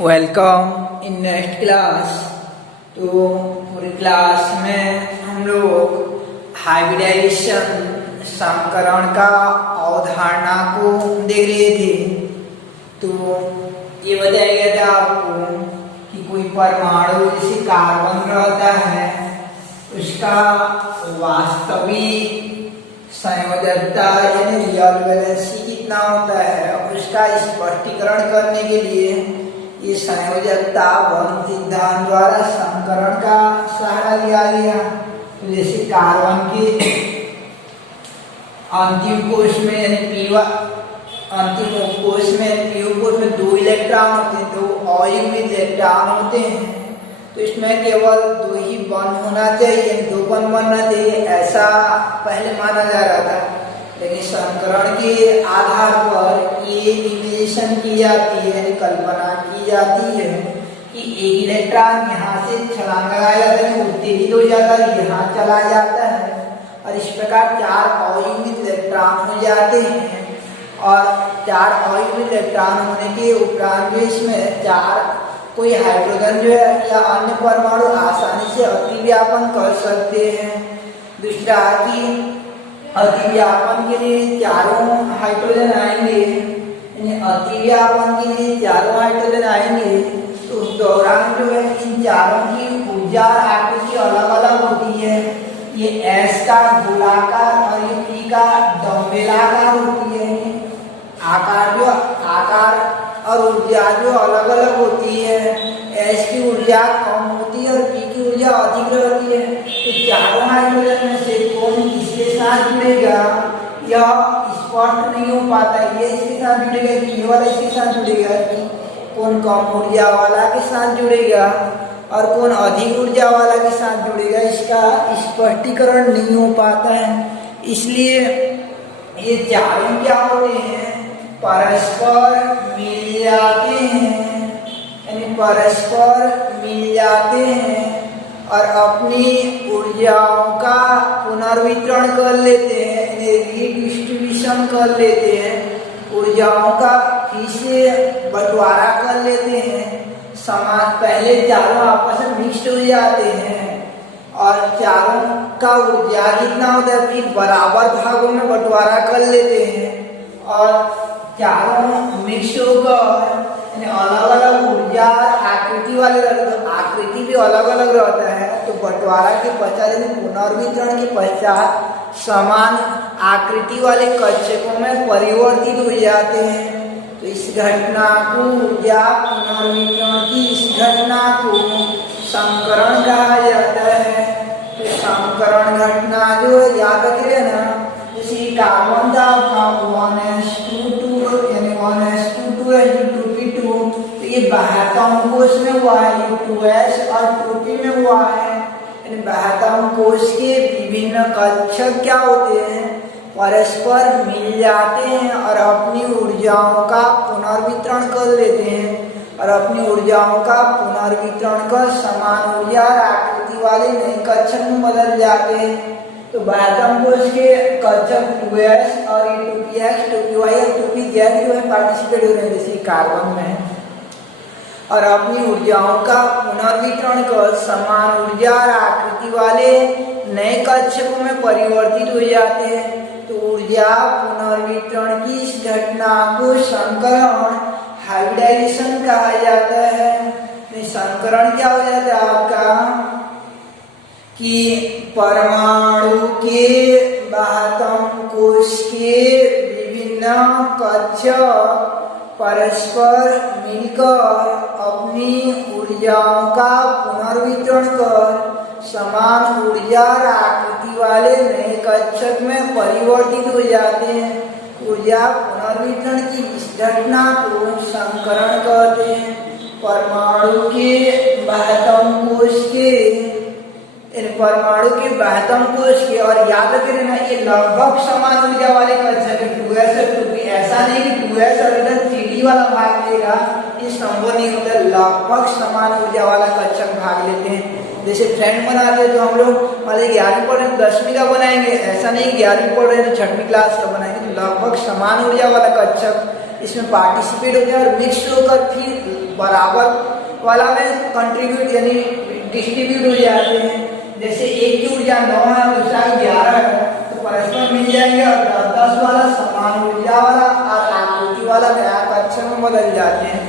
Welcome in next class. तो पूरी class में हम लोग हाइब्रिडाइजेशन संकरण का अवधारणा को देख रहे थे। तो ये बताया गया था आपको कि कोई परमाणु जैसे कार्बन रहता है, उसका वास्तविक संयोजकता यानी रियल वैलेंसी कितना होता है, उसका स्पष्टीकरण करने के लिए ये संयोजकता बॉर्न सिद्धांत द्वारा संकरण का सहारा लिया गया। तो जैसे कार्बन के अंतिम कोश में यानी अंतिम कोश में पी कोश में 2 इलेक्ट्रॉन होते हैं, 2 अयुग्मित इलेक्ट्रॉन होते हैं। तो इसमें केवल 2 ही बॉन्ड होना चाहिए, 2 बॉन्ड बनना चाहिए, ऐसा पहले माना जा रहा था। लेकिन संकरण के आधार पर ये इमेजिनेशन की जाती है यानी कल्पना की जाती है कि एक इलेक्ट्रॉन यहाँ से छलांग लगाया जाता है, उत्तेजित हो जाता है, यहाँ चला जाता है और इस प्रकार 4 अयुग्मित इलेक्ट्रॉन हो जाते हैं। और 4 अयुग्मित इलेक्ट्रॉन होने के उपरांत इसमें 4 कोई हाइड्रोजन जो है या अन्य परमाणु आसानी से अतिव्यापन कर सकते हैं। दूसरा कि अतिव्यापन के लिए 4 हाइड्रोजन आएंगे, यानी अतिव्यापन के लिए 4 हाइड्रोजन आएंगे। तो उस दौरान जो है इन 4 की ऊर्जा आकृति अलग अलग होती है। ये S का गोलाकार और ये P का डम्बेलाकार होती है। आकार और ऊर्जा जो अलग अलग होती है, S की ऊर्जा कम होती है और P की ऊर्जा अधिक रहती है। तो 4 हाइड्रोजन में से कौन किसके साथ जुड़ेगा यह स्पष्ट नहीं हो पाता। ये इसके साथ जुड़ेगा कि ये वाला इसके साथ जुड़ेगा, कि कौन कम ऊर्जा वाला के साथ जुड़ेगा और कौन अधिक ऊर्जा वाला के साथ जुड़ेगा, इसका स्पष्टीकरण नहीं हो पाता है। इसलिए ये चारों क्या होते हैं, परस्पर मिल जाते हैं, यानी परस्पर मिल जाते हैं और अपनी ऊर्जाओं का पुनर्वितरण कर लेते हैं, रीडिस्ट्रीब्यूशन कर लेते हैं, ऊर्जाओं का फिर से बंटवारा कर लेते हैं। समान पहले चारों आपस में मिक्स हो जाते हैं और चारों का ऊर्जा कितना होता है फिर बराबर भागों में बंटवारा कर लेते हैं और चारों मिक्स होकर अलग अलग ऊर्जा आकृति वाले रहते हैं। आकृति भी अलग अलग रहता है। तो बंटवारा के पश्चात यानी पुनर्वितरण के पश्चात समान आकृति वाले कक्षकों में परिवर्तित हो जाते हैं। तो इस घटना को ऊर्जा पुनर्वितरण की इस घटना को संकरण कहा जाता है। तो संकरण घटना जो याद रखिए ना, जैसे कार्बन का 1s2 यानी 1s2 तो ये बाह्यतम कोश में हुआ है, ये 2s और 2p में हुआ है। यानी बाह्यतम कोश के विभिन्न कक्षक क्या होते हैं, परस्पर मिल जाते हैं और अपनी ऊर्जाओं का पुनर्वितरण कर लेते हैं और अपनी ऊर्जाओं का पुनर्वितरण कर समान ऊर्जा और आकृति वाले नए कक्षक में बदल जाते हैं। तो बाह्यतम कोश के कक्षक 2s और 2px 2py और 2pz जो है पार्टिसिपेट हो रहे हैं जैसे कार्बन में, और अपनी ऊर्जाओं का पुनर्वितरण कर समान ऊर्जा और आकृति वाले नए कक्षकों में परिवर्तित हो जाते हैं। तो ऊर्जा पुनर्वितरण की इस घटना को संकरण हाइब्रिडाइजेशन कहा जाता है। संकरण क्या हो जाता है आपका कि परमाणु के बाह्यतम कोश के विभिन्न कक्षक परस्पर मिलकर अपनी ऊर्जाओं का पुनर्वितरण कर समान ऊर्जा और आकृति वाले नए कक्षक में परिवर्तित हो जाते हैं। ऊर्जा पुनर्वितरण की इस घटना को संकरण कहते हैं। परमाणु के बाह्यतम कोश के और याद रखें ना, ये लगभग समान ऊर्जा वाले कक्षक है 2s और 2p। ऐसा नहीं कि 2s और इधर 3d वाला भाग लेगा, ये संभव नहीं होता। लगभग समान ऊर्जा वाला कक्षक भाग लेते हैं। जैसे फ्रेंड बनाते हैं तो हम लोग मान लीजिए 11वीं पढ़ रहे हैं 10वीं का बनाएंगे, ऐसा नहीं 11वीं पढ़ रहे हैं तो 6वीं क्लास का बनाएंगे। तो लगभग समान ऊर्जा वाला कक्षक इसमें पार्टिसिपेट हो गया और मिक्स होकर फिर बराबर वाला में कंट्रीब्यूट यानी डिस्ट्रीब्यूट हो जाते हैं। जैसे एक की ऊर्जा 9 है और दूसरा 11 है तो परस्पर मिल जाएंगे और 10 वाला समान ऊर्जा वाला और आकृति वाला नया कक्षक में बदल जाते हैं।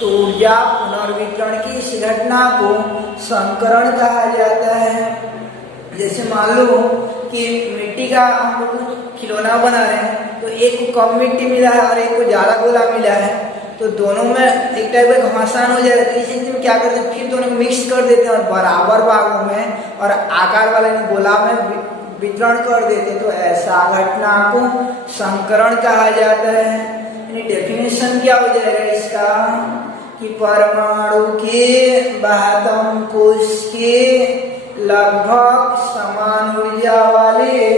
तो ऊर्जा पुनर्वितरण की इस घटना को संकरण कहा जाता है। जैसे मान लो कि मिट्टी का हम लोग कुछ खिलौना बना रहे हैं तो एक को कम मिट्टी मिला है और एक को ज्यादा गोला मिला है तो दोनों में एक टाइप का घमासान हो जाएगा। तो इस स्थिति में क्या करते हैं, फिर दोनों को मिक्स कर देते हैं और बराबर भागों में और आकार वाले गोला में वितरण कर देते हैं। तो ऐसा घटना को संकरण कहा जाता है। यानी डेफिनेशन क्या हो जाएगा इसका कि परमाणु के बाह्यतम कोश के लगभग समान ऊर्जा वाले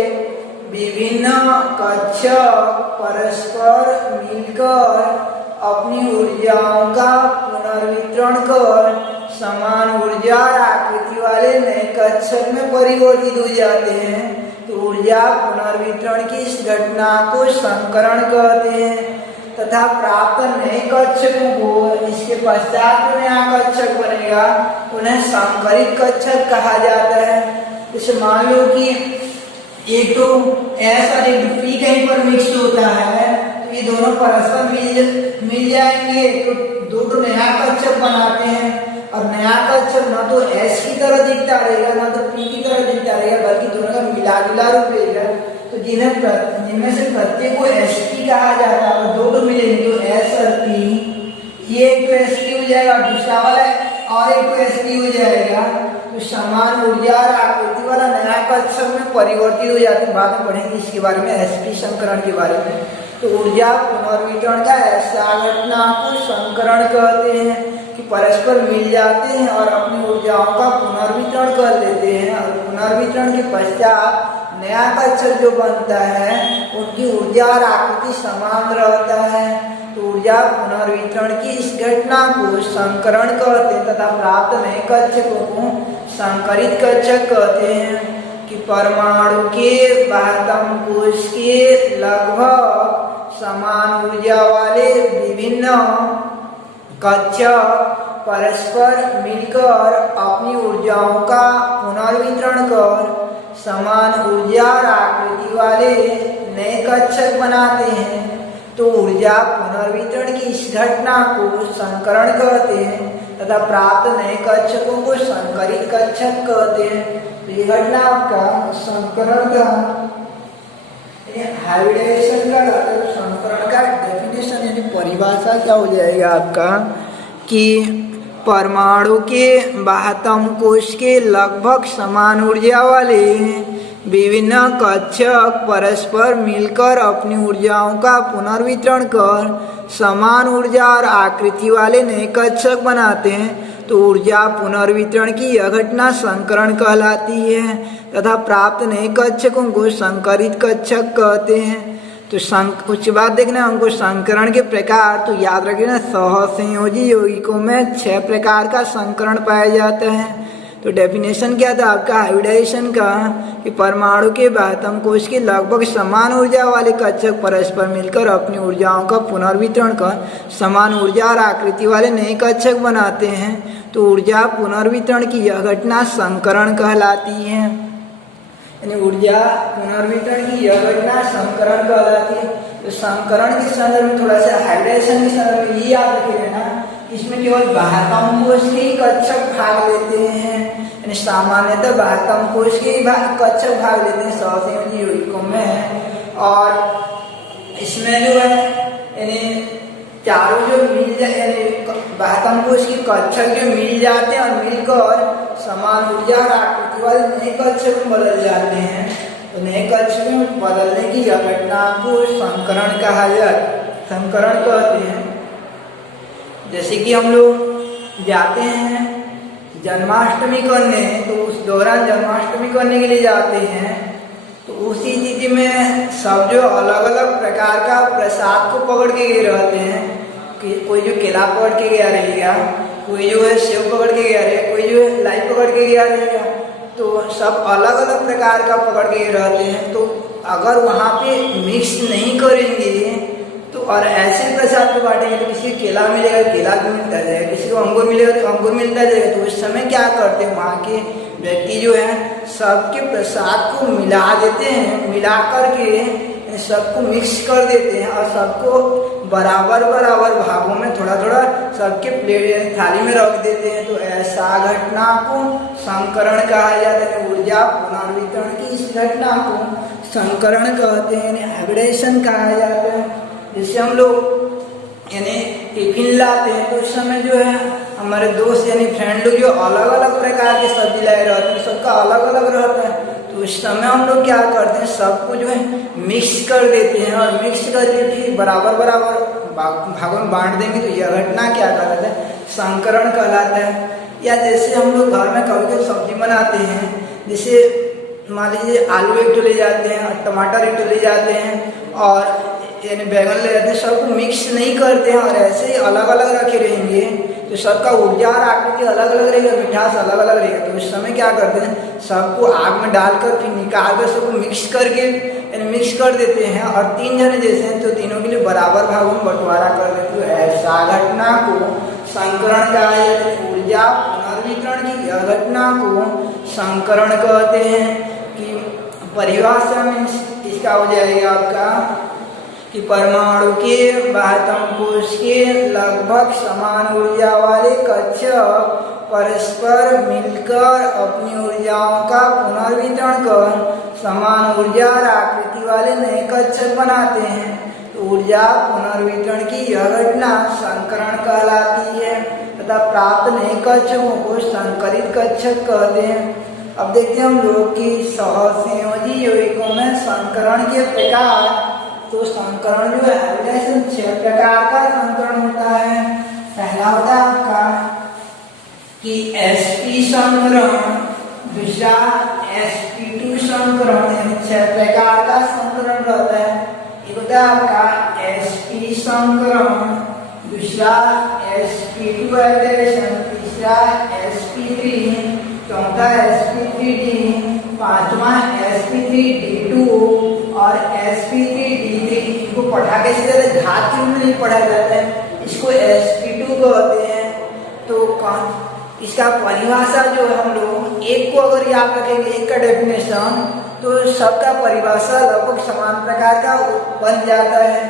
विभिन्न कक्षक परस्पर मिलकर अपनी ऊर्जाओं का पुनर्वितरण कर समान ऊर्जा और आकृति वाले नए कक्षक में परिवर्तित हो जाते हैं। तो ऊर्जा पुनर्वितरण की इस घटना को संकरण कहते हैं तथा प्राप्त नए कक्षकों को इसके पश्चात नया कक्षक बनेगा उन्हें संकरित कक्षक कहा जाता है। जैसे मान लो कि एक तो एस और एक पी कहीं पर मिक्स होता है तो ये दोनों परस्पर मिल जाएंगे तो दो नया कक्षक बनाते हैं और नया कक्षक न तो एस की तरह दिखता रहेगा न तो पी की तरह दिखता रहेगा बल्कि दोनों का मिला जुला रूप रहेगा। तो जिनमें से प्रत्येक को एस पी कहा जाता है और दो मिलेंगे तो एस और पी ये एक तो एस पी हो जाएगा और दूसरा वाला और एक तो एस पी हो जाएगा। तो समान ऊर्जा और आकृति वाला नया कक्षक में परिवर्तित हो जाते हैं। बाद में पढ़ेंगे इसके बारे में एसपी संकरण के बारे में। तो ऊर्जा पुनर्वितरण का ऐसा घटना को संकरण कहते हैं कि परस्पर मिल जाते हैं और अपनी ऊर्जाओं का पुनर्वितरण कर देते हैं और पुनर्वितरण के पश्चात नया कक्षक जो बनता है उनकी ऊर्जा और आकृति समान रहता है। तो ऊर्जा पुनर्वितरण की इस घटना को संकरण कहते हैं तथा प्राप्त नए कक्षकों को संकरित कक्षक कहते हैं कि परमाणु के बाह्यतम कोश के लगभग समान ऊर्जा वाले विभिन्न कक्षक परस्पर मिलकर अपनी ऊर्जाओं का पुनर्वितरण कर समान ऊर्जा और आकृति वाले नए कक्षक बनाते हैं। तो ऊर्जा पुनर्वितरण की इस घटना को संकरण कहते हैं तथा प्राप्त नए कक्षकों को संकरित कक्षक कहते हैं। तो ये घटना आपका संकरण का हाइब्रिडाइजेशन का संकरण का डेफिनेशन यानी परिभाषा क्या हो जाएगा आपका कि परमाणु के बाह्यतम कोश के लगभग समान ऊर्जा वाले विभिन्न कक्षक परस्पर मिलकर अपनी ऊर्जाओं का पुनर्वितरण कर समान ऊर्जा और आकृति वाले नए कक्षक बनाते हैं। तो ऊर्जा पुनर्वितरण की यह घटना संकरण कहलाती है तथा प्राप्त नए कक्षकों को संकरित कक्षक कहते हैं। तो कुछ बात देखना हमको संकरण के प्रकार तो याद रखना सहसंयोजी यौगिकों में 6 प्रकार का संकरण पाया जाता है। तो डेफिनेशन क्या था आपका हाइब्रिडाइजेशन का कि परमाणु के बाह्यतम कोश के लगभग समान ऊर्जा वाले कक्षक परस्पर मिलकर अपनी ऊर्जाओं का पुनर्वितरण कर समान ऊर्जा और आकृति वाले नए कक्षक बनाते हैं। तो ऊर्जा पुनर्वितरण की यह घटना संकरण कहलाती है। यानी ऊर्जा पुनर्वितरण की यह घटना संकरण कहलाती है। तो संकरण के संदर्भ में थोड़ा सा हाइब्रिडाइजेशन के संदर्भ में ये याद रखे रहना इसमें केवल बाह्यतम कोश के ही कक्षक भाग लेते हैं। यानी सामान्यतः बाह्यतम कोश के ही कक्षक भाग लेते हैं सहसंयोजी यौगिकों में। और इसमें जो है यानी चारों जो मिल जाए यानी बाह्यतम कोश के कक्षक जो मिल जाते हैं और मिलकर समान ऊर्जा और आकृति वाले नए कक्षक में बदल जाते हैं। तो नए कक्षक में बदलने की यह घटना को संकरण कहा जाए संकरण कहते हैं। जैसे कि हम लोग जाते हैं जन्माष्टमी करने तो उस दौरान जन्माष्टमी करने के लिए जाते हैं तो उसी स्थिति में सब जो अलग अलग प्रकार का प्रसाद को पकड़ के गए रहते हैं कि कोई जो केला पकड़ के गया रहेगा, कोई जो है सेव पकड़ के गया रहेगा, कोई जो है लाई पकड़ के गया रहेगा। तो सब अलग अलग प्रकार का पकड़ के रहते हैं। तो अगर वहाँ पे मिक्स नहीं करेंगे तो और ऐसे प्रसाद को बांटेंगे तो किसी को केला मिलेगा, केला भी मिलता जाएगा, किसी को अंगूर मिलेगा तो अंगूर मिलता जाएगा। तो उस समय क्या करते हैं, वहाँ के व्यक्ति जो है सबके प्रसाद को मिला देते हैं, मिला करके सबको मिक्स कर देते हैं और सबको बराबर बराबर भागों में थोड़ा थोड़ा सबके प्लेट थाली में रख देते हैं। तो ऐसा घटना को संकरण कहा जाता है। ऊर्जा पुनर्वितरण की इस घटना को संकरण कहते हैं, एग्रेशन कहा जाता है। जैसे हम लोग यानी टिफिन लाते हैं तो उस समय जो है हमारे दोस्त यानी फ्रेंड लोग जो अलग अलग प्रकार के सब्जी लाए रहते हैं, सबका अलग अलग रहता है। तो उस समय हम लोग क्या करते हैं, सबको जो है मिक्स कर देते हैं और मिक्स करके फिर बराबर बराबर भागों में बांट देंगे। तो यह घटना क्या कहलाता है, संकरण कहलाता है। या जैसे हम लोग घर में कभी कभी सब्जी बनाते हैं, जैसे मान लीजिए आलू एक तो ले जाते हैं और टमाटर एक तो ले जाते हैं और यानी बैगन ले जाते हैं, सबको मिक्स नहीं करते हैं और ऐसे ही अलग अलग रखे रहेंगे तो सबका ऊर्जा और आकृति अलग अलग रहेगा, मिठास अलग अलग रहेगा। तो उस समय क्या करते हैं, सबको आग में डालकर फिर निकाल कर सबको मिक्स करके यानी मिक्स कर देते हैं और 3 जने जैसे हैं तो तीनों के लिए बराबर भागों में बंटवारा कर देते हैं। ऐसा घटना को संकरण कहा जाता है। ऊर्जा पुनर्वितरण की यह घटना को संकरण कहते हैं। कि परिभाषा में इसका हो जाएगा आपका कि परमाणु के बाह्यतम कोश के लगभग समान ऊर्जा वाले कक्षक परस्पर मिलकर अपनी ऊर्जाओं का पुनर्वितरण कर समान ऊर्जा और आकृति वाले नए कक्षक बनाते हैं। तो ऊर्जा पुनर्वितरण की यह घटना संकरण कहलाती है तथा प्राप्त नए कक्षकों को संकरित कक्षक कहते हैं। अब देखते हैं हम लोग कि सहसंयोजी यौगिकों में संकरण के प्रकार। तो संकरण जो है 6 प्रकार का संकरण होता है। पहला होता है आपका कि sp संकरण, दूसरा sp2 संकरण, यानी 6 प्रकार का संकरण रहता है। एक होता है आपका sp संकरण, दूसरा sp2 एडिशन, तीसरा sp3, चौथा sp3d, पांचवा sp3d2 और sp3d3। इनको पढ़ा के सीधे घात के रूप में नहीं पढ़ा जाता है, इसको sp2 कहते हैं। तो इसका परिभाषा जो है हम लोग एक को अगर याद रखेंगे, एक का डेफिनेशन, तो सबका परिभाषा लगभग समान प्रकार का बन जाता है।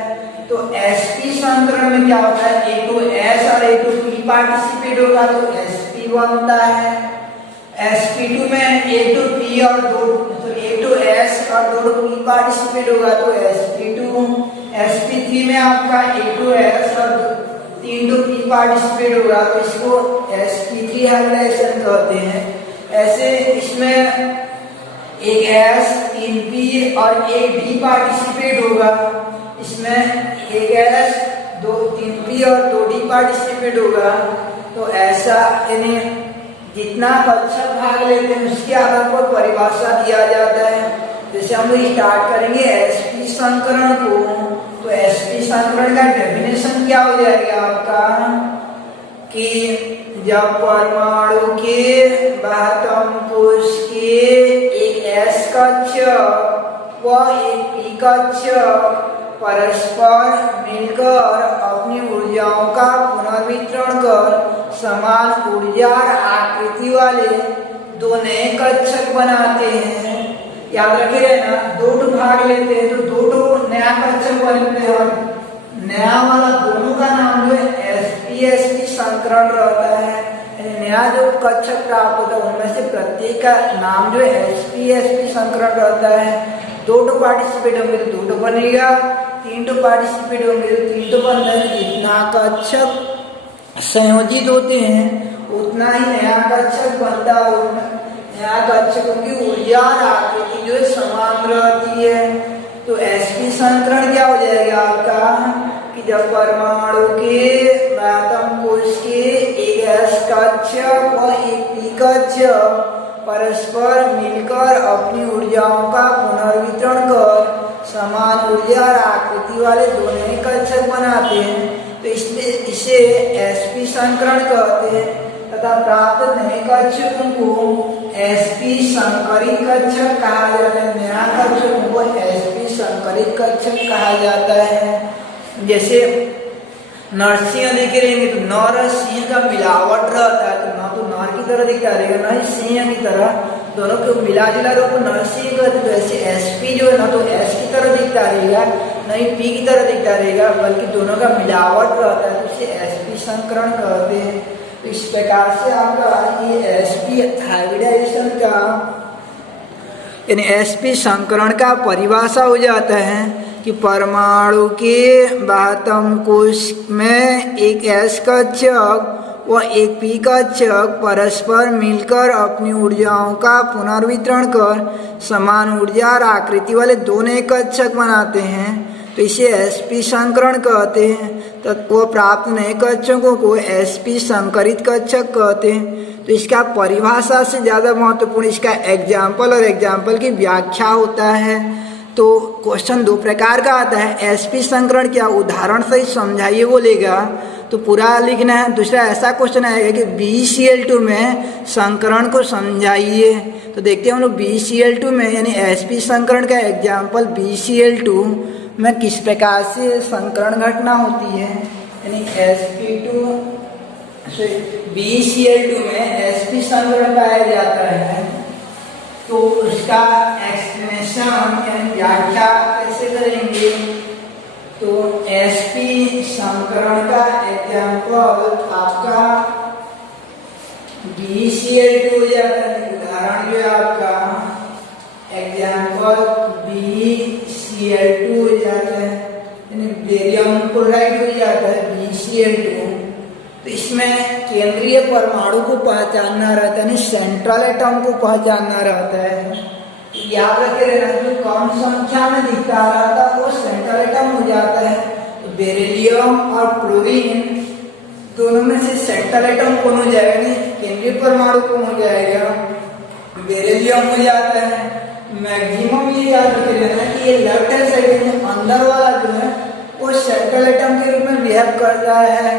तो sp संकरण में क्या होता है, एक तो s और एक तो p पार्टिसिपेट होगा तो sp बनता है। sp2 में एक तो p और दो एक तो s और दो p पार्टिसिपेट होगा तो sp2। sp3 में आपका एक तो s और 3 तो p पार्टिसिपेट होगा तो इसको sp3 हाइब्रिडाइजेशन कहते हैं। ऐसे इसमें एक s 3 p और एक d पार्टिसिपेट होगा, इसमें एक s 3 p और 2 d पार्टिसिपेट होगा। तो ऐसा यानी जितना कक्षक भाग लेते हैं उसके आधार पर परिभाषा दिया जाता है। जैसे हम लोग स्टार्ट करेंगे sp संकरण को, तो sp संकरण का डेफिनेशन क्या हो जाएगा आपका कि जब परमाणु के बाह्यतम कोश के एक s कक्षक व एक p कक्षक परस्पर मिलकर अपनी ऊर्जाओं का पुनर्वितरण कर समान ऊर्जा और आकृति वाले 2 नए कक्षक बनाते हैं। याद रखे रहना, 2 भाग लेते हैं तो 2 नया कक्षक बनते हैं और नया वाला दोनों का नाम जो है sp संकरण रहता है। नया जो कक्षक प्राप्त होता है उनमें से प्रत्येक का नाम जो है sp संकरण रहता है। 2 पार्टिसिपेट होंगे तो 2 बनेगा, 3 पार्टिसिपेट होंगे तो 3 बनता है। जितना कक्षक संयोजित होते हैं उतना ही नया कक्षक बनता है। नया कक्षकों की ऊर्जा और आकृति जो समान रहती है। तो sp संकरण क्या हो जाएगा आपका कि जब परमाणु के बाह्यतम कोश के एक s कक्षक व एक p कक्षक परस्पर मिलकर अपनी ऊर्जाओं का पुनर्वितरण कर समान ऊर्जा और आकृति वाले 2 नए कक्षक बनाते हैं तो इसलिए इसे sp संकरण कहते हैं तथा प्राप्त नए कक्षकों को sp संकरित कक्षक कहा जाता है। नया कक्षकों को sp संकरित कक्षक कहा जाता है। जैसे नरसिंह देखे रहेंगे तो नर और सिंह का मिलावट रहता है, तो ना तो नर की तरह दिखता रहेगा ना ही सिंह की तरह, दोनों को मिला जुला रूप नरसिंह कहते। तो ऐसे एसपी जो है ना तो एस की तरह दिखता रहेगा, ना ही पी की तरह दिखता रहेगा, बल्कि दोनों का मिलावट रहता है, तो इसे एसपी संकरण कहते हैं। तो इस प्रकार से आपका ये एसपी हाइब्रिडाइजेशन का यानी एसपी संकरण का परिभाषा हो जाता है कि परमाणु के बाह्यतम कोश में एक एस कक्षक व एक पी कक्षक परस्पर मिलकर अपनी ऊर्जाओं का पुनर्वितरण कर समान ऊर्जा और आकृति वाले दोनों कक्षक बनाते हैं, तो इसे एसपी संकरण कहते हैं। तो वो प्राप्त नए कक्षकों को एसपी संकरित कक्षक कहते हैं। तो इसका परिभाषा से ज़्यादा महत्वपूर्ण इसका एग्जाम्पल और एग्जाम्पल की व्याख्या होता है। तो क्वेश्चन दो प्रकार का आता है, एसपी संकरण क्या उदाहरण से ही समझाइए बोलेगा तो पूरा लिखना है। दूसरा ऐसा क्वेश्चन आएगा कि BeCl2 में संकरण को समझाइए। तो देखते हैं हम लोग BeCl2 में यानी एसपी संकरण का एग्जाम्पल BeCl2 में किस प्रकार से संकरण घटना होती है। यानी BeCl2 में एसपी संकरण पाया जाता है, तो उसका एक्सप्लेनेशन यानी व्याख्या कैसे करेंगे। तो एसपी संकरण का एग्जाम्पल आपका BeCl2 हो जाता है। उदाहरण जो है आपका एग्जाम्पल BeCl2 हो जाता है, यानी बेरियम क्लोराइड हो जाता है BeCl2। तो इसमें केंद्रीय परमाणु को पहचानना रहता है, यानी सेंट्रल एटम को पहचानना रहता है। याद रखे रहना, जो कम संख्या में दिखता रहता है वो सेंट्रल एटम हो जाता है। तो बेरिलियम और क्लोरीन दोनों में से सेंट्रल एटम कौन हो जाएगा, केंद्रीय परमाणु कौन हो जाएगा, बेरिलियम हो जाता है। मैक्सिमम ये याद रखे रहना कि ये लेफ्ट हैंड साइड में अंदर वाला जो है वो सेंट्रल एटम के रूप में बिहेव करता है,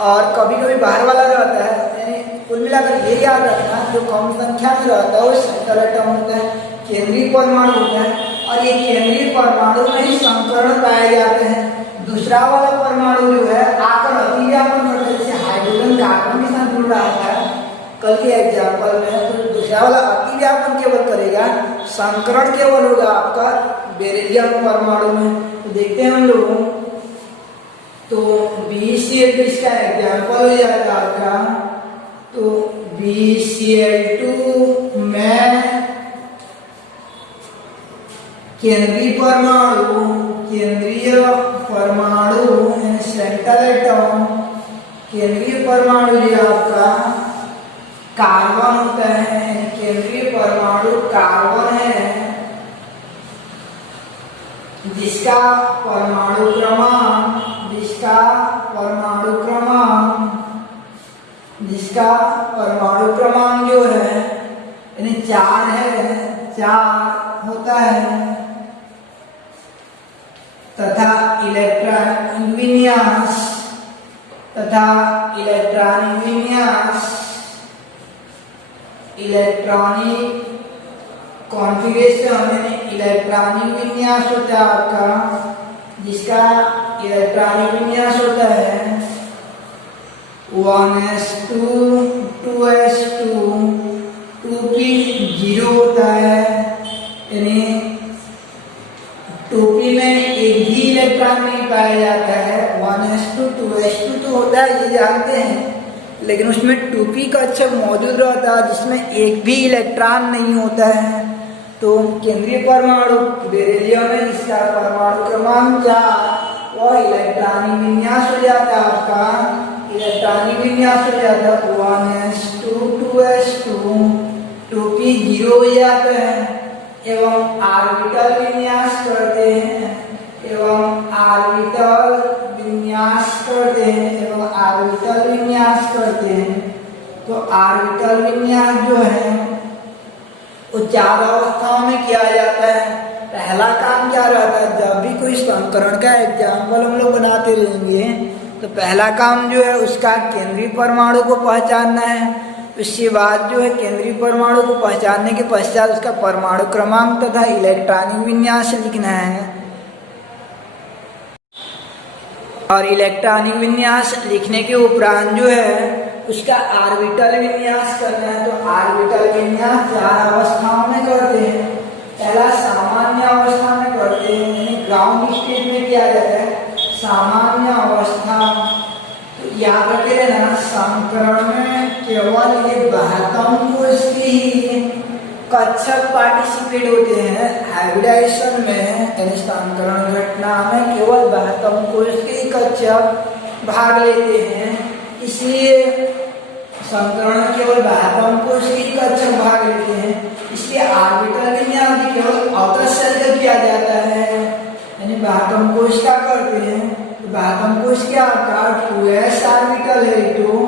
और कभी कभी बाहर वाला रहता है। यानी कुल मिलाकर ये याद रखना, जो कम संख्या में रहता है वो सेंट्रल एटम होता है, केंद्रीय परमाणु होता है, और ये केंद्रीय परमाणु में ही संकरण पाए जाते हैं। दूसरा वाला परमाणु जो है आकर अतिव्यापन करता है, जैसे हाइड्रोजन कार्बन के साथ जुड़ रहा था कल के एग्जाम्पल में, तो दूसरा वाला अतिव्यापन केवल करेगा, संकरण केवल होगा आपका बेरिलियम परमाणु में। तो देखते हैं हम लोग, तो BeCl2 इसका एग्जाम्पल हो जाता है आपका। तो BeCl2 में केंद्रीय परमाणु सेंट्रल एटम, केंद्रीय परमाणु जो आपका कार्बन होता है, केंद्रीय परमाणु कार्बन है, जिसका परमाणु क्रमांक जो है यानी 4 है, 4 होता है, तथा इलेक्ट्रॉनिक कॉन्फ़िगरेशन यानी इलेक्ट्रॉनिक विन्यास होता है आपका, जिसका इलेक्ट्रॉनिक विन्यास होता है 1s2 2s2 2p0 होता है। यानी 2p में एक भी इलेक्ट्रॉन नहीं पाया जाता है। 1s2 2s2 तो होता है ये जानते हैं, लेकिन उसमें 2p कक्षक मौजूद रहता है जिसमें एक भी इलेक्ट्रॉन नहीं होता है। तो केंद्रीय परमाणु बेरिलियम में जिसका परमाणु क्रमांक 4 वह इलेक्ट्रॉनिक विन्यास हो जाता है आपका, इलेक्ट्रॉनिक विन्यास हो जाता है 1s2 2s2 2p0 हो जाता है। एवं आर्बिटल विन्यास करते हैं, तो आर्बिटल विन्यास जो है वो 4 अवस्थाओं में किया जाता है। पहला काम क्या रहता है, जब भी कोई संकरण का एग्जाम्पल हम लोग बनाते रहेंगे तो पहला काम जो है उसका केंद्रीय परमाणु को पहचानना है। उसके बाद जो है केंद्रीय परमाणु को पहचानने के पश्चात उसका परमाणु क्रमांक तथा इलेक्ट्रॉनिक विन्यास लिखना है। और इलेक्ट्रॉनिक विन्यास लिखने के उपरांत जो है उसका ऑर्बिटल विन्यास करना है। तो ऑर्बिटल विन्यास 4 अवस्थाओं में करते हैं। पहला सामान्य अवस्था में करते हैं, यानी ग्राउंड स्टेट में किया जाता है सामान्य अवस्था। तो याद रखे रहना, संकरण में केवल ये 72 कोष की ही कक्षक पार्टिसिपेट होते हैं। हाइब्रिडाइजेशन में यानी संकरण घटना में केवल 72 कोष के ही कक्षक भाग लेते हैं, इसलिए संकरण में केवल 72 कोष के कक्षक भाग लेते हैं। इसलिए ऑर्बिटल विन्यास भी केवल आउटर सेल का किया जाता है, यानी 72 कोष का करते हैं। 72 कोष क्या होता है, 2s ऑर्बिटल है 2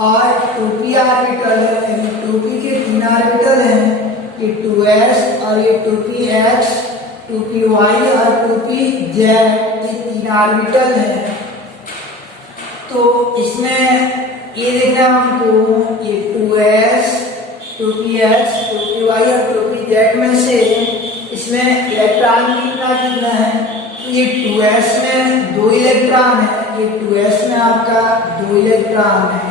और 2p ऑर्बिटल है, यानी 2p के 3 ऑर्बिटल हैं, ये 2s और ये 2px, 2py और 2pz, ये 3 ऑर्बिटल हैं। तो इसमें ये देखना हमको, ये 2s, 2px, 2py और 2pz में से इसमें इलेक्ट्रॉन कितना है। तो ये 2s में 2 इलेक्ट्रॉन है, ये 2s में आपका 2 इलेक्ट्रॉन है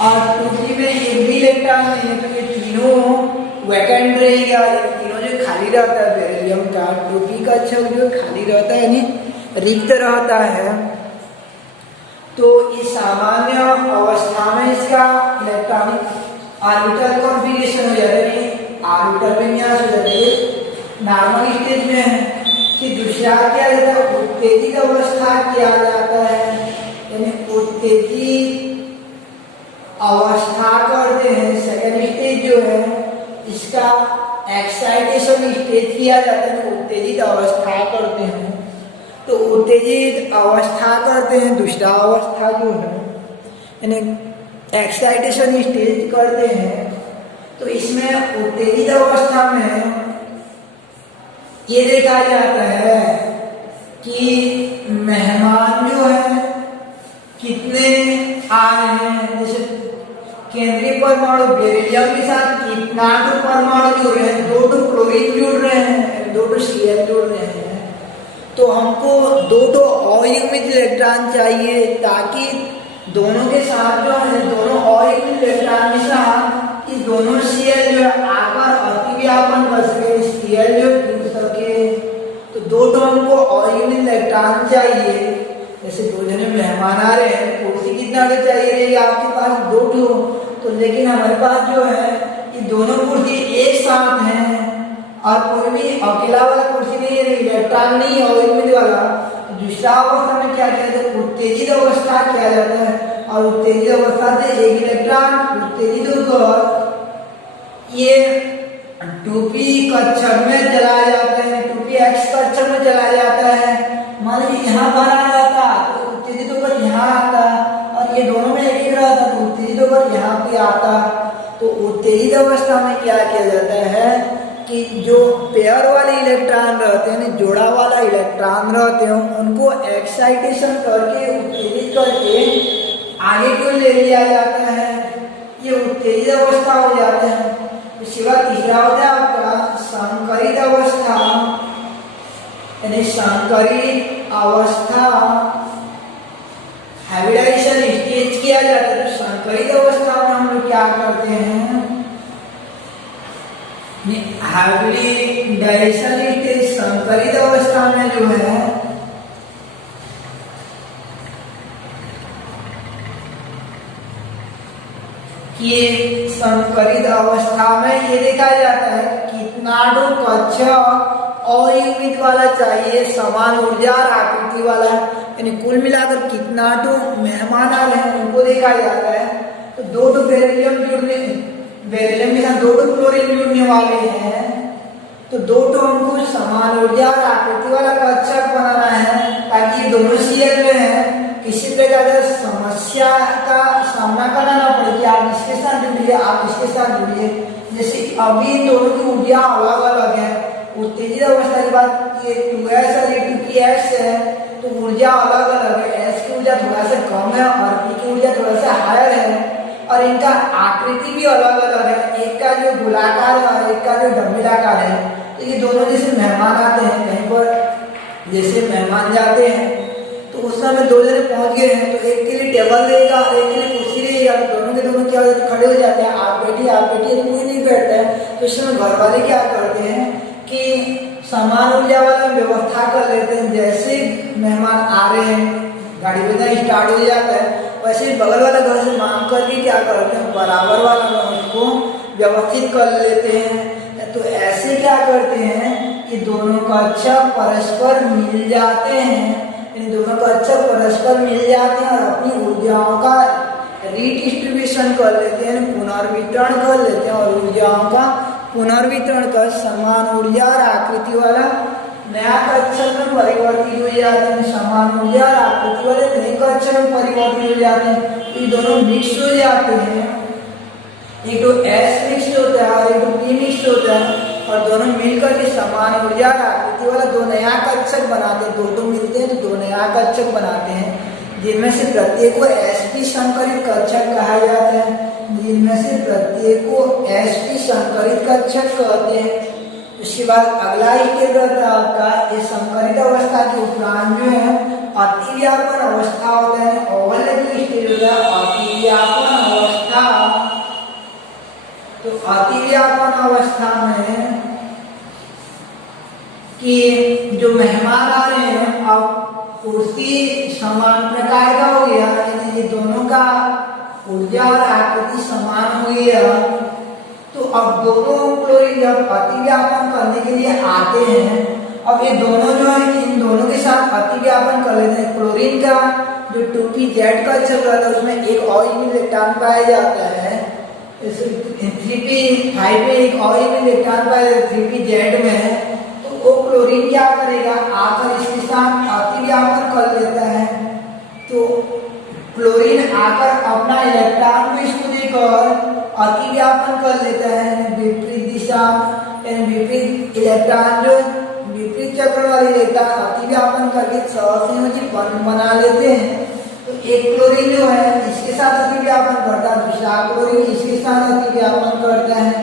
और 2p में एक भी इलेक्ट्रॉन नहीं है। तो ये तीनों वैकेंट रहेगा, ये तीनों जो खाली रहता है बेरिलियम का 2p का अच्छा जो खाली रहता है यानी रिक्त रहता है। तो इस सामान्य अवस्था में इसका इलेक्ट्रॉनिक ऑर्बिटल कॉन्फ़िगरेशन हो जाता है, ऑर्बिटल विन्यास हो जाता है नॉर्मल स्टेज में। कि दूसरा क्या जाता है, उत्तेजित अवस्था किया जाता है, यानी उत्तेजित अवस्था करते हैं। सेकेंड स्टेज जो है इसका एक्साइटेशन स्टेज किया जाता है, उत्तेजित अवस्था करते हैं। तो उत्तेजित अवस्था करते हैं, दूसरा अवस्था जो है यानी एक्साइटेशन स्टेज करते हैं। तो इसमें उत्तेजित अवस्था में ये देखा जाता है कि मेहमान जो है कितने आ रहे हैं। जैसे केंद्रीय परमाणु बेरिलियम के साथ कितना परमाणु जुड़ रहे हैं, 2 क्लोरीन जुड़ रहे हैं, 2 Cl जुड़ रहे हैं। तो हमको 2 अयुग्मित इलेक्ट्रॉन चाहिए ताकि दोनों के साथ जो है दोनों अयुग्मित इलेक्ट्रॉन के साथ इस दोनों Cl जो है आकर अतिव्यापन कर सके, Cl जो जुड़ सके। तो 2 हमको अयुग्मित इलेक्ट्रॉन चाहिए। जैसे 2 जने मेहमान आ रहे हैं, कुर्सी कितना के चाहिए रहेगी आपके पास 2 तो लेकिन हमारे पास जो है ये दोनों कुर्सी एक साथ हैं और कोई भी अकेला वाला कुर्सी नहीं है, इलेक्ट्रॉन नहीं है अयुग्मित वाला। दूसरा अवस्था में क्या किया जाता है, उत्तेजित अवस्था किया जाता है और उत्तेजित अवस्था से एक इलेक्ट्रॉन उत्तेजित होकर ये 2p कक्षक में चला जाता है, 2px कक्षक में चला जाता है। मान लीजिए यहाँ पर आ जाता तो उत्तेजित होकर यहाँ आता और ये दोनों में एक रहता तो उत्तेजित होकर यहाँ भी आता। तो उत्तेजित अवस्था में क्या किया जाता है कि जो पेयर वाले इलेक्ट्रॉन रहते हैं, जोड़ा वाला इलेक्ट्रॉन रहते हैं, उनको एक्साइटेशन करके उत्तेजित करके आगे क्यों ले लिया जाता है, ये उत्तेजित अवस्था हो जाता है। इसके बाद तीसरा होता है आपका संकरित अवस्था, यानी संकरित अवस्था हाइब्रिडाइजेशन स्टेज किया जाता है। तो संकरित अवस्था में हम लोग क्या करते हैं, हाइब्रिडाइजेशन स्टेज संकरित अवस्था में जो है कि संकरित अवस्था में ये देखा जाता है कितना कक्षक अयुग्मित वाला चाहिए, समान ऊर्जा और आकृति वाला, यानी कुल मिलाकर कितना मेहमान आ रहे हैं उनको देखा जाता है। तो 2 बेरिलियम जुड़ने, बेरिलियम के साथ 2 क्लोरीन जुड़ने वाले हैं, तो 2 हमको समान ऊर्जा और आकृति वाला कक्षक बनाना है ताकि ये दोनों Cl में है। किसी प्रकार की समस्या का सामना करना ना पड़े कि आप इसके साथ जुड़िए, आप इसके साथ जुड़िए। जैसे अभी दोनों की ऊर्जा अलग अलग है, उत्तेजित अवस्था के बाद ये 2s और ये 2px है, तो ऊर्जा अलग अलग है। s की ऊर्जा थोड़ा सा कम है और p की ऊर्जा थोड़ा सा हायर है और इनका आकृति भी अलग अलग है, एक का जो गोलाकार है और एक का जो डंबेलाकार है। तो ये दोनों जैसे मेहमान आते हैं कहीं पर, जैसे मेहमान जाते हैं तो उस समय दो जने पहुंच गए हैं, तो एक के लिए टेबल रहेगा और एक के लिए कुर्सी रहेगा, दोनों के दोनों क्या खड़े हो जाते हैं, आप बैठिए, तो कोई नहीं बैठता है। तो इस समय घर वाले क्या करते हैं कि समान ऊर्जा वाला व्यवस्था कर लेते हैं। जैसे मेहमान आ रहे हैं, गाड़ी बजना स्टार्ट हो जाता है, वैसे ही बगल वाला घर से मांग करके क्या करते हैं, बराबर वाला घर उसको व्यवस्थित कर लेते हैं। तो ऐसे क्या करते हैं कि दोनों का अच्छा परस्पर मिल जाते हैं, इन दोनों का अच्छा परस्पर मिल जाते हैं और अपनी ऊर्जाओं का रिडिस्ट्रीब्यूशन कर लेते हैं, पुनर्वितरण कर लेते हैं और ऊर्जाओं का पुनर्वितरण कर समान ऊर्जा और आकृति वाला नया कक्षक में परिवर्तित हो जाते हैं, समान ऊर्जा और आकृति वाले नए कक्षक में परिवर्तित हो जाते हैं। ये दोनों मिक्स हो जाते हैं, एक तो S मिक्स होता है और एक तो P मिक्स होता है, और दोनों मिलकर के समान ऊर्जा और आकृति वाला दो नया कक्षक बनाते हैं। दो मिलते हैं तो दो नया कक्षक बनाते हैं, जिनमें से प्रत्येक को sp संकरित कक्षक कहा जाता है, जिनमें से प्रत्येक को sp संकरित कक्षक कहते हैं। उसके बाद अगला स्टेप रहता है आपका, इस संकरित अवस्था के उपरांत जो है अतिव्यापन अवस्था होता है, ओवरलैपिंग स्टेज होता है अतिव्यापन अवस्था। तो अतिव्यापन अवस्था में कि जो मेहमान आ रहे हैं, अब कुर्सी समान प्रकार का हो गया, यानी ये दोनों का ऊर्जा और आकृति समान हो गया। तो अब दोनों क्लोरीन जब अतिव्यापन करने के लिए आते हैं, अब ये दोनों जो है इन दोनों के साथ अतिव्यापन कर लेते हैं। क्लोरीन का जो 2pZ का चल रहा था उसमें एक और इलेक्ट्रॉन पाया जाता है, 3p5 में एक और इलेक्ट्रॉन पाया जाता है 3pZ में। तो वो क्लोरीन क्या करेगा, आकर इसके साथ अतिव्यापन कर लेता है। तो क्लोरीन आकर अपना इलेक्ट्रॉन को इसको देकर अतिव्यापन कर लेता है विपरीत दिशा, विपरीत इलेक्ट्रॉन जो विपरीत चक्र वाले इलेक्ट्रॉन अतिव्यापन करके सहसंयोजी बंध बना लेते हैं। तो एक क्लोरीन जो है इसके साथ अतिव्यापन करता है, दूसरा क्लोरीन इसके साथ अतिव्यापन करता है,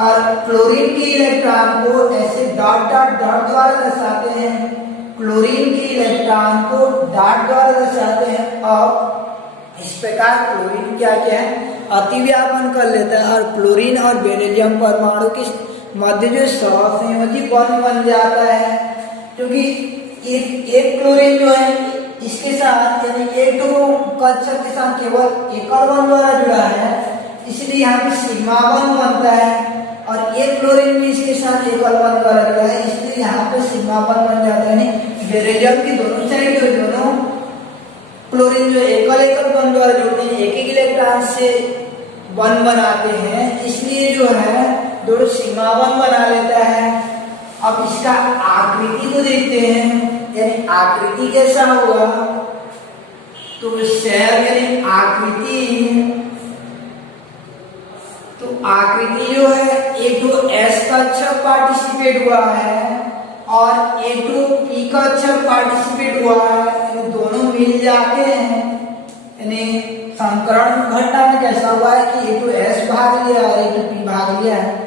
और क्लोरीन के इलेक्ट्रॉन को ऐसे डॉट डॉट डॉट द्वारा दर्शाते हैं। क्लोरीन के इलेक्ट्रॉन को डॉट द्वारा दर्शाते हैं और इस प्रकार क्लोरीन क्या है, अतिव्यापन कर लेता है और क्लोरीन और बेरिलियम परमाणु के मध्य जो सहसंयोजी बंध बन जाता है। क्योंकि एक क्लोरीन जो है इसके साथ यानी एक दो कक्षक के साथ केवल एकल बंध द्वारा जुड़ा है, इसलिए यहाँ पे सिग्मा बंध बनता है, और एक क्लोरीन भी इसके साथ एकल बंध द्वारा जुड़ा है, इसलिए यहाँ पे सिग्मा बंध बन जाता है। बेरिलियम की दोनों साइड जो दोनों क्लोरीन जो एकल बंध द्वारा जुड़ते हैं, एक इलेक्ट्रॉन से बंध बनाते हैं, इसलिए जो है दोनों सिग्मा बंध बना लेता है। अब इसका आकृति को देखते हैं, यानी आकृति कैसा होगा, तो शेल यानी आकृति, तो आकृति जो है एक दो S कक्षक पार्टिसिपेट हुआ है और एक दो P कक्षक पार्टिसिपेट हुआ है, यानी दोनों मिल जाते हैं। यानी संकरण घटना में कैसा हुआ है कि एक तो S भाग लिया और एक तो P भाग लिया है,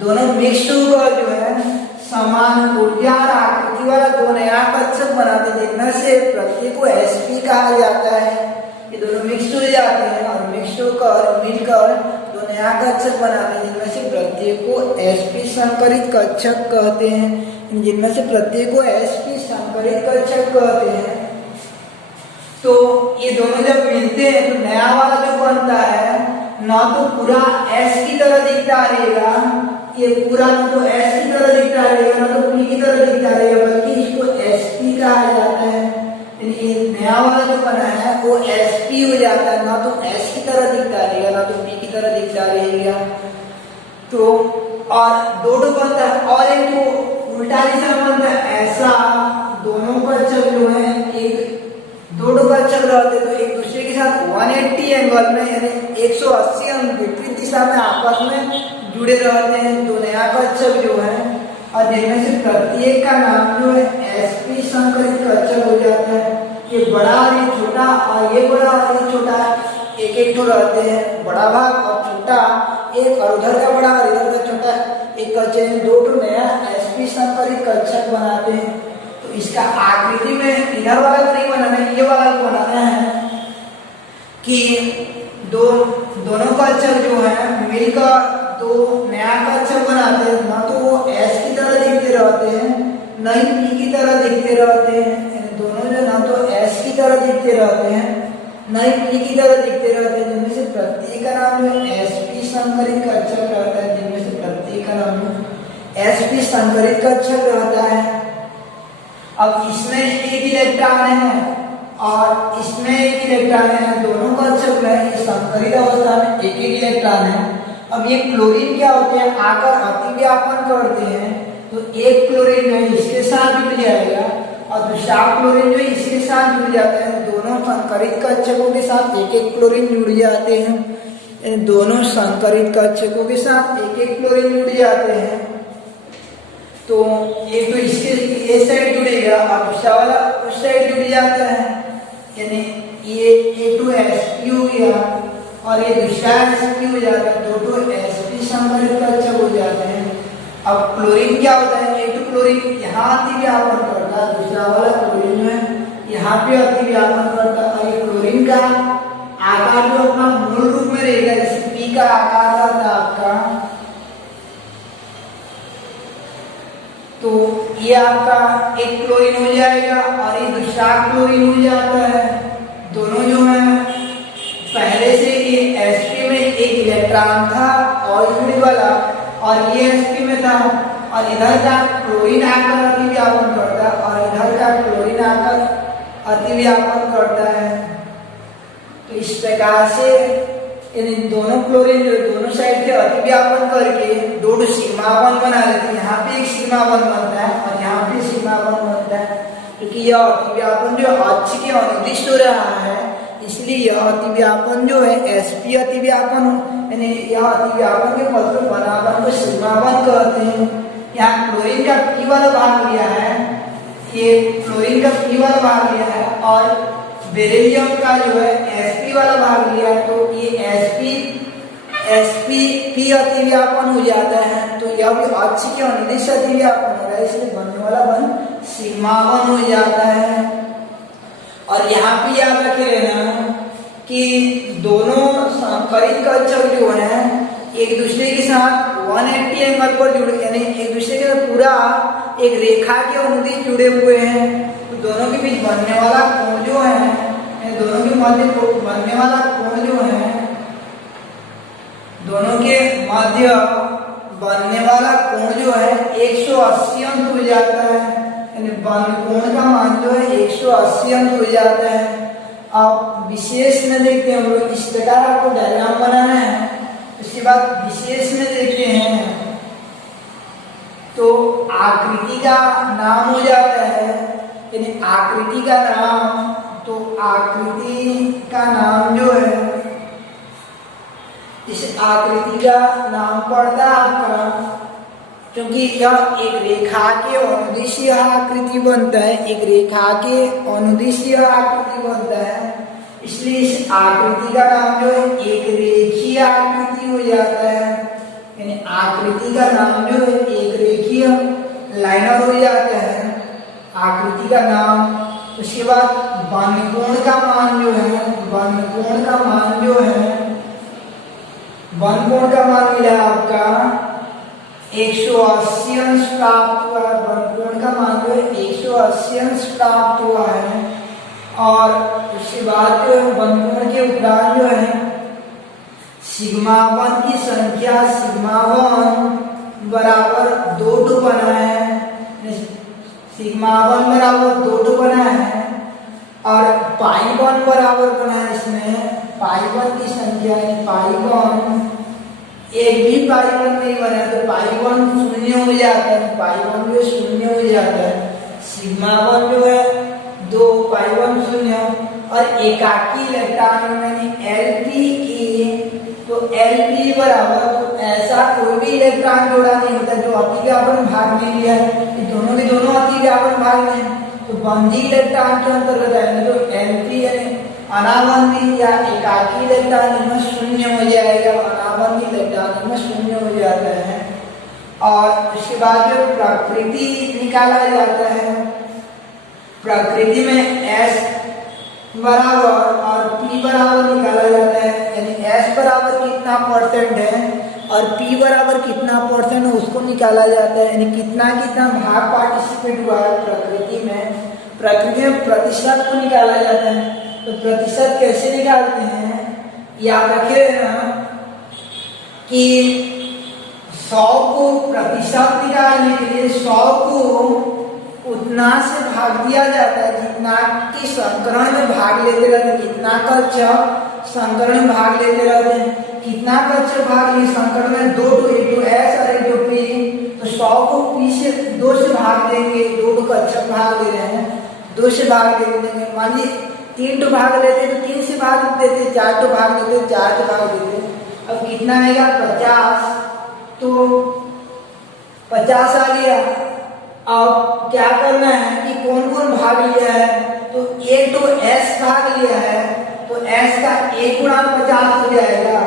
दोनों मिक्स होकर जो है समान ऊर्जा और आकृति वाला दो नया कक्षक बनाते हैं, जिनमें से प्रत्येक को sp कहा जाता है। ये दोनों मिक्स हो जाते हैं और मिक्स होकर मिलकर दो नया कक्षक बनाते हैं, जिनमें से प्रत्येक को sp संकरित कक्षक कहते हैं, जिनमें से प्रत्येक को sp संकरित कक्षक कहते हैं। तो ये दोनों जब मिलते हैं तो नया वाला जो बनता है ना तो पूरा S की तरह दिखता रहेगा, ये पूरा ना तो S की तरह दिखता रहेगा ना तो P की तरह दिखता रहेगा, बल्कि इसको sp कहा जाता है। ये नया वाला जो बना है वो sp हो जाता है, ना तो S की तरह दिखता रहेगा ना तो P की तरह दिखता रहेगा। तो और दो बनता है और एक तो उल्टा दिशा बनता है, ऐसा दोनों कक्षक जो है एक दो कक्षक रहते तो एक दूसरे के साथ 180 एंगल में यानी 180 अंक विपरीत दिशा में आपस में जुड़े रहते हैं दो नया कक्षक जो है, और जिनमें से प्रत्येक का नाम जो है sp संकरित कक्षक हो जाता है। ये बड़ा और ये छोटा, और ये बड़ा और ये छोटा एक एक तो रहते हैं, बड़ा भाग और छोटा एक, और उधर का बड़ा और इधर का छोटा एक कक्षक, दो तो नया sp संकरित कक्षक बनाते हैं। तो इसका आकृति में इधर वाला तो नहीं बनाना है, ये कि दोनों कल्चर जो है मिलकर तो नया कल्चर बनाते हैं, ना तो वो S की तरह दिखते रहते हैं न ही P की तरह दिखते रहते हैं। दोनों जो ना तो S की तरह दिखते रहते हैं न ही P की तरह दिखते रहते हैं, जिनमें से प्रत्येक का नाम जो sp संकरित कक्षक रहता है, जिनमें से प्रत्येक का नाम sp संकरित कक्षक रहता है। अब इसमें एक इलेक्ट्रॉन है और इसमें एक इलेक्ट्रॉन है, दोनों कक्षक में संकरित अवस्था में एक एक इलेक्ट्रॉन है। अब ये क्लोरीन क्या होते हैं, आकर अतिव्यापन करते हैं, तो एक क्लोरीन जो है इसके साथ जुड़ जाएगा और दूसरा क्लोरीन जो है इसके साथ जुड़ जाता है। दोनों संकरित कक्षकों के साथ एक एक क्लोरीन जुड़ जाते हैं, दोनों संकरित कक्षकों के साथ एक एक क्लोरीन जुड़ जाते हैं। तो एक तो इसके ये साइड जुड़ेगा और दूसरा वाला उस साइड जुड़ जाता है, यानी ये A2sp हो गया और ये दूसरा sp हो जाता है, दो sp संकरित कक्षक हो जाते हैं। अब क्लोरीन क्या होता है, A2 क्लोरीन यहाँ अतिव्यापन करता है, दूसरा वाला क्लोरीन है यहाँ पे अतिव्यापन करता है। और ये क्लोरीन का आकार जो अपना मूल रूप में रहेगा, जैसे P का आकार रहता है आपका, तो ये आपका एक क्लोरीन हो जाएगा और ये दूसरा क्लोरीन हो जाता है। दोनों जो है पहले से ये sp में एक इलेक्ट्रॉन था ऑक्सीजन वाला और ये sp में था, और इधर का क्लोरीन आकर अतिव्यापन करता है और इधर का क्लोरीन आकर अतिव्यापन करता है। तो इस प्रकार से इन दोनों क्लोरीन जो दोनों साइड से अतिव्यापन करके दो सिग्मा बॉन्ड बना लेते हैं। यहाँ पे एक सिग्मा बॉन्ड बनता है और यहाँ पे सिग्मा बॉन्ड बनता है, क्योंकि यह अतिव्यापन जो अक्ष के अनुदिश हो रहा है, इसलिए यह अतिव्यापन जो है sp अतिव्यापन, यानी यह अतिव्यापन के मतलब बनावन को सिग्मा बॉन्ड कहते हैं। यहाँ क्लोरीन का P वाला भाग लिया है, ये क्लोरीन का P वाला भाग लिया है और बेरिलियम का जो है sp वाला भाग लिया, तो ये sp P अतिव्यापन हो जाता है। तो यह भी अक्ष के अनुदिश अतिव्यापन हो रहा है, इसलिए बनने वाला बन सिग्मा बॉन्ड हो जाता है। और यहाँ पे याद रखे रहना कि दोनों संकरित कक्षक जो है एक दूसरे के साथ 180 एंगल पर जुड़े, यानी एक दूसरे के पूरा एक रेखा के अनुदिश जुड़े हुए हैं। तो दोनों के बीच बनने वाला कोण जो है, दोनों के मध्य बनने वाला कोण जो है, दोनों के मध्य बनने वाला कोण जो है 180 अंश हो जाता है, यानी कोण का मान जो है 180 अंश हो जाता है। अब विशेष में देखते हैं हम लोग, इस प्रकार आपको डायग्राम बनाना है। उसके बाद विशेष में देखते हैं तो आकृति का नाम हो जाता है, यानी आकृति का नाम, तो आकृति का नाम जो है, इस आकृति का नाम पड़ता है आपका, क्योंकि यह एक रेखा के अनुदिश यह आकृति बनता है, एक रेखा के अनुदिश यह आकृति बनता है, इसलिए इस आकृति का नाम जो है एक रेखीय आकृति हो जाता है। यानी आकृति का नाम जो है एक रेखीय लाइनर हो जाता है, आकृति का नाम। उसके बाद वनकोण का मान जो है, वनकोण का मान जो है, वनकोण का मान मिला आपका 180 अंश प्राप्त हुआ है, वनकोण का मान जो है 180 अंश प्राप्त हुआ है। और उसके बाद जो है वनकोण के उपरांत जो है सिग्मा वन की संख्या सिग्मा वन बराबर 2 बना है, सिग्मा वन बराबर 2 बना है, और पाई वन बराबर बना है, इसमें पाई वन की संख्या है पाई वन, एक भी पाई वन नहीं बना तो पाई वन शून्य हो जाता है, पाई वन जो शून्य हो जाता है, सिग्मा वन जो है 2 पाई वन शून्य। और एकाकी इलेक्ट्रॉन मैंने Lp की, तो Lp बराबर, तो ऐसा कोई भी इलेक्ट्रॉन जोड़ा नहीं होता जो अतिव्यापन भाग में लिया है, दोनों के दोनों अतिव्यापन भाग में, तो बंधी इलेक्ट्रॉन के अंतर्गत आएंगे, तो Lp यानी अनाबंधी या एकाकी इलेक्ट्रॉन में शून्य हो जाएगा, अनाबंधी इलेक्ट्रॉन में शून्य हो जाता है। और उसके बाद जो प्रकृति निकाला जाता है, प्रकृति में बराबर और P बराबर निकाला जाता है, यानी S बराबर कितना परसेंट है और P बराबर कितना परसेंट है उसको निकाला जाता है, यानी कितना कितना भाग पार्टिसिपेट हुआ है प्रकृति में प्रतिशत को निकाला जाता है। तो प्रतिशत कैसे निकालते हैं, याद रखे कि 100 को प्रतिशत निकालने के लिए 100 को उतना से भाग दिया जाता है जितना कि संकरण में भाग लेते रहते हैं, कितना कक्षा संकरण में भाग लेते रहते हैं, कितना कक्षा भाग लिए संकरण में 2 to 1 to S और 1 to P, तो 100 को P से 2 से भाग देंगे, 2 कक्षा भाग ले रहे हैं 2 से भाग दे देंगे, मान लीजिए 3 तो भाग लेते तो 3 से भाग देते, 4 तो भाग देते 4 से भाग देते। अब कितना आएगा 50, तो 50 आ गया। अब क्या करना है कि कौन कौन भाग लिया है, तो एक तो S भाग लिया है तो S का 1 गुणा 50 हो जाएगा,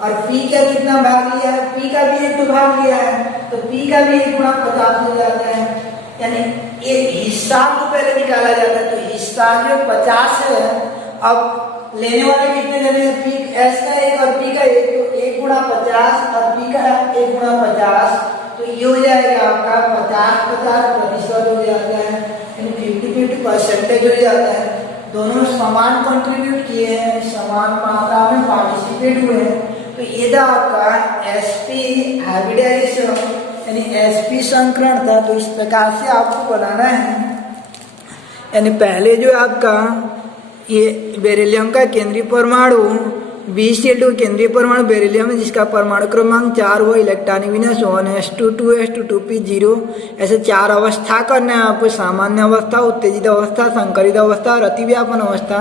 और P का कितना भाग लिया है, P का भी 1 तो भाग लिया है तो P का भी 1 गुणा 50 हो जाता है, यानी एक हिस्सा को पहले निकाला जाता है। तो हिस्सा जो 50 है, अब लेने वाले कितने देने हैं, P S का 1 और P का 1, तो 1 गुणा 50 और P का 1 गुणा 50, तो ये हो जाएगा आपका 50% हो जाता है, यानी 50-50 परसेंटेज हो जाता है। दोनों समान कंट्रीब्यूट किए हैं, समान मात्रा में पार्टिसिपेट हुए हैं, तो ये था आपका SP हाइब्रिडाइजेशन यानी SP संकरण था। तो इस प्रकार से आपको बनाना है, यानी पहले जो आपका ये बेरिलियम का केंद्रीय परमाणु BeCl2 केंद्रीय परमाणु बेरिलियम है जिसका परमाणु क्रमांक 4 हो, इलेक्ट्रॉनिक विन्यास 1s2 2s2 2p0, ऐसे 4 अवस्था करना है आपको, सामान्य अवस्था, उत्तेजित अवस्था, संकरित अवस्था और अतिव्यापन अवस्था।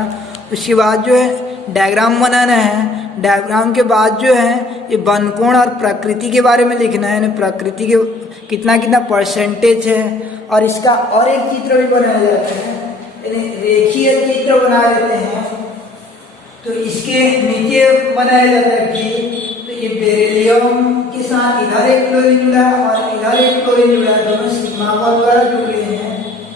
उसके बाद जो है डायग्राम बनाना है, डायग्राम के बाद जो है ये बनकोण और प्रकृति के बारे में लिखना है, यानी प्रकृति के कितना कितना परसेंटेज है, और इसका और एक चित्र भी बनाया जाता है, यानी रेखीय चित्र बना लेते हैं। तो इसके नीचे बनाया जाता है कि तो ये बेरिलियम के साथ इधर एक क्लोरीन जुड़ा है और इधर एक क्लोरीन जुड़ा है, दोनों सिग्मा बॉन्ड द्वारा जुड़े हैं,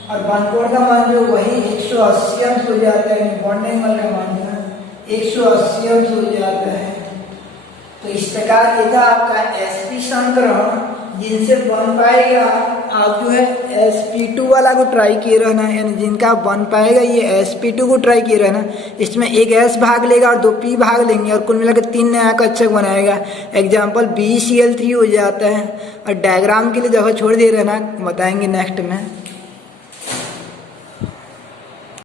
और बनकोण का मान जो वही 180 अंश हो जाता है, बॉन्ड एंगल का मान 180 अंश हो जाता है। तो इस प्रकार ये था आपका SP संकरण, जिनसे बन पाएगा आप जो है sp2 वाला को ट्राई किए रहना, यानी जिनका बन पाएगा ये sp2 को ट्राई किए रहना। इसमें एक S भाग लेगा और 2 P भाग लेंगे और कुल मिलाकर 3 नया कक्षक बनाएगा। एग्जाम्पल BeCl3 हो जाता है, और डायग्राम के लिए जगह छोड़ दे रहना, बताएंगे नेक्स्ट में।